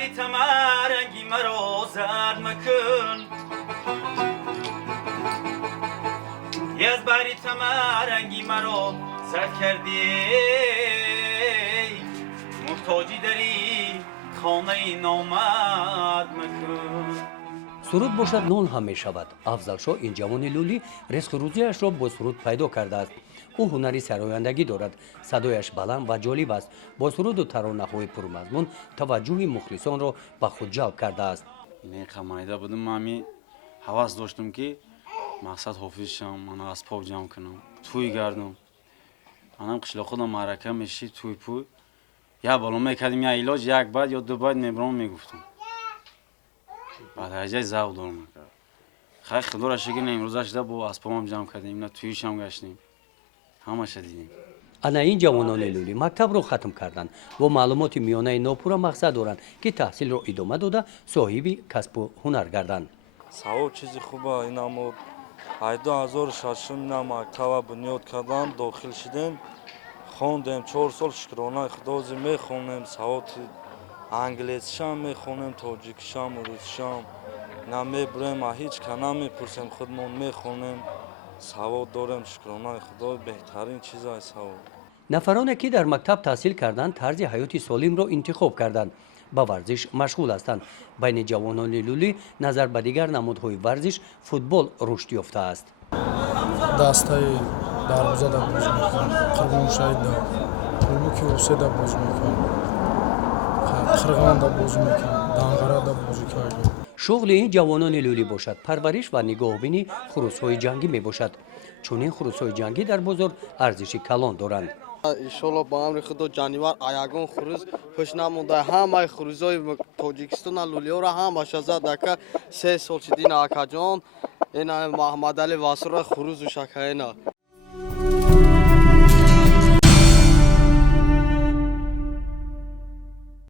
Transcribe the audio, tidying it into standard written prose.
بری تمرنگی مرا زرد مکن از بری تمرنگی مرا زرد کردی محتاجی داری خانه نامرد مکن. سرود باشد نان هم می شود. افضل شاه این جوان لولی رزق روزیش را با سرود پیدا کرده است. او هنری سرایندگی دارد. صدایش بلند و جالب است. با سرود و ترانه‌های پرمضمون توجه مخلصان را به خود جلب کرده است. این قمایده بودم من حواس داشتم که مقصد حافظ شم، من اسباب جمع کنم، توی گردم. منم قشلا خودم معرکه میشی توی پوی. یا بالا میکردیم یا علاج یک بعد یا دو بعد میبرام میگفتم. بعد هجای زاو دارم میکرد. خیلی خدا را شکر امروزش ده با اسبابم جمع کردیم، نه تویش هم گشتیم. همش دیدیم. انا این جوانان لولی مکتب را ختم کردند و معلومات میانه ناپور مقصد دارند که تحصیل را ادامه داده صاحب کسب و هنر گردند. سواد چیزی خوبه اینم 2006 مکتب بنیاد کردم داخل شدیم خوندیم 4 سال شکرانه خدا میخونیم سواد انگلیسی هم میخونیم تاجیکی هم روسی هم نمیبریم هیچ کنه میپرسیم خودمون میخونیم سواد داریم شکرانه خدا بهترین چیز است سواد. نفرانی که در مکتب تحصیل کردند طرز حیات سالم را انتخاب کردند. با ورزش مشغول هستند. بین جوانان لولی نظر به دیگر نمودهای ورزش فوتبال رشد یافته است. دستای دروازه دا باز میکنم، قربانشاهی دا، قلبوکی اوسه دا باز میکنم، خرگان دا باز میکنم، دانگره دا باز میکنم. شغل این جوانان لولی باشد پرورش و نگاهبینی خروس‌های جنگی می باشد. چون این خروس‌های جنگی در بازار ارزش کلان دارند. انشالله با امر خدا جانور ایگان خروز پشت نمونده همه خروزای تاجیکستان لولیو را هم زد که 3 سال چدین آکا جان این محمد علی واسر خروز و شکاینا